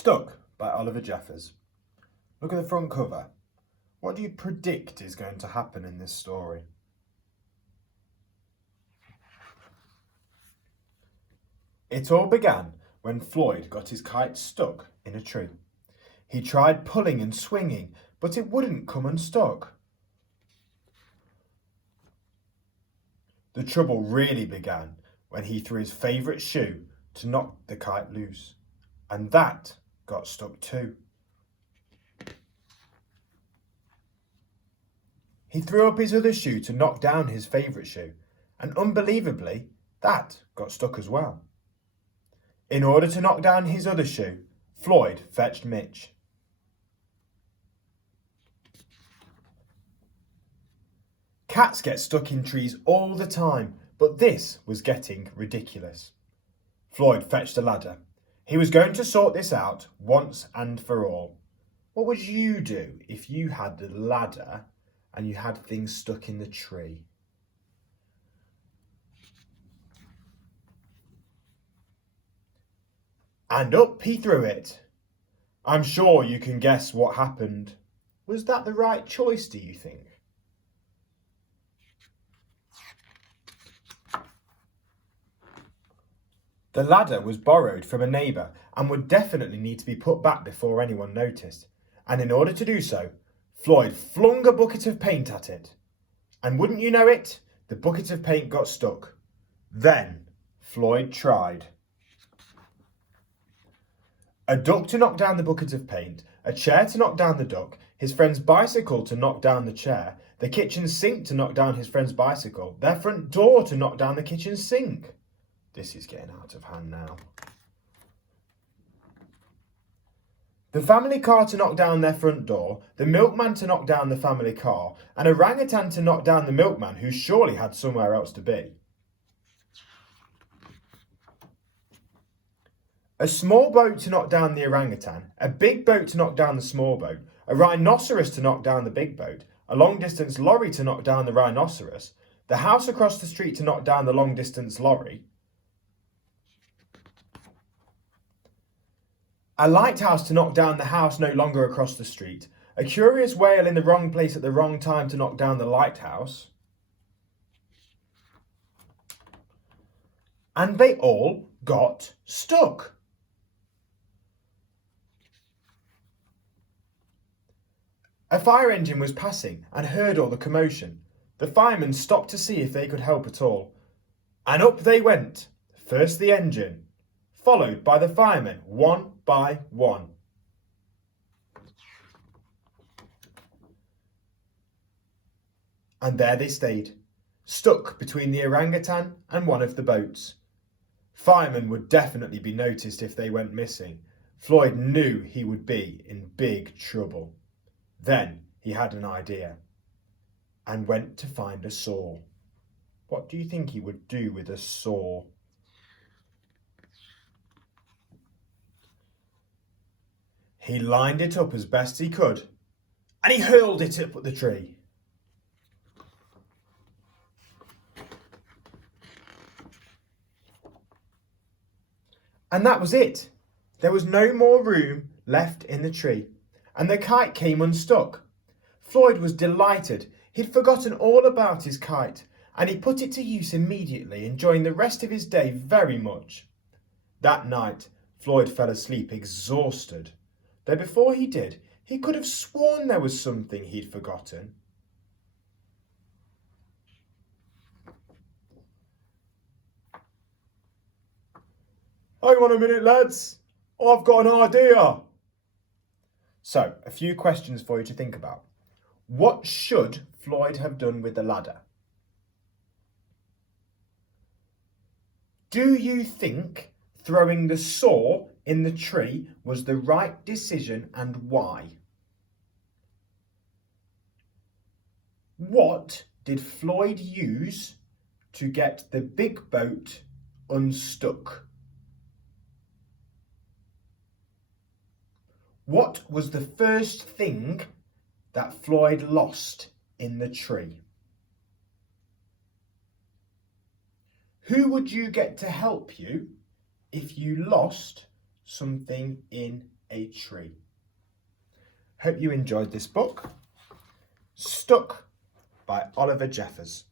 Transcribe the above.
Stuck by Oliver Jeffers. Look at the front cover. What do you predict is going to happen in this story? It all began when Floyd got his kite stuck in a tree. He tried pulling and swinging, but it wouldn't come unstuck. The trouble really began when he threw his favourite shoe to knock the kite loose, and that got stuck too. He threw up his other shoe to knock down his favourite shoe, and unbelievably, that got stuck as well. In order to knock down his other shoe, Floyd fetched Mitch. Cats get stuck in trees all the time, but this was getting ridiculous. Floyd fetched a ladder. He was going to sort this out once and for all. What would you do if you had the ladder and you had things stuck in the tree? And up he threw it. I'm sure you can guess what happened. Was that the right choice, do you think? The ladder was borrowed from a neighbour and would definitely need to be put back before anyone noticed. And in order to do so, Floyd flung a bucket of paint at it. And wouldn't you know it, the bucket of paint got stuck. Then Floyd tried. A duck to knock down the bucket of paint, a chair to knock down the duck, his friend's bicycle to knock down the chair, the kitchen sink to knock down his friend's bicycle, their front door to knock down the kitchen sink. This is getting out of hand now. The family car to knock down their front door, the milkman to knock down the family car, and a orangutan to knock down the milkman who surely had somewhere else to be. A small boat to knock down the orangutan, a big boat to knock down the small boat, a rhinoceros to knock down the big boat, a long-distance lorry to knock down the rhinoceros, the house across the street to knock down the long-distance lorry, a lighthouse to knock down the house no longer across the street, a curious whale in the wrong place at the wrong time to knock down the lighthouse, and they all got stuck. A fire engine was passing and heard all the commotion. The firemen stopped to see if they could help at all. And up they went, first the engine, followed by the firemen, one by one. And there they stayed, stuck between the orangutan and one of the boats. Firemen would definitely be noticed if they went missing. Floyd knew he would be in big trouble. Then he had an idea and went to find a saw. What do you think he would do with a saw? He lined it up as best he could and he hurled it up at the tree. And that was it. There was no more room left in the tree, and the kite came unstuck. Floyd was delighted. He'd forgotten all about his kite, and he put it to use immediately, enjoying the rest of his day very much. That night, Floyd fell asleep exhausted, though before he did, he could have sworn there was something he'd forgotten. Hang on a minute, lads. I've got an idea. So, a few questions for you to think about. What should Floyd have done with the ladder? Do you think throwing the saw in the tree was the right decision, and why? What did Floyd use to get the big boat unstuck? What was the first thing that Floyd lost in the tree? Who would you get to help you if you lost something in a tree. Hope you enjoyed this book. Stuck by Oliver Jeffers.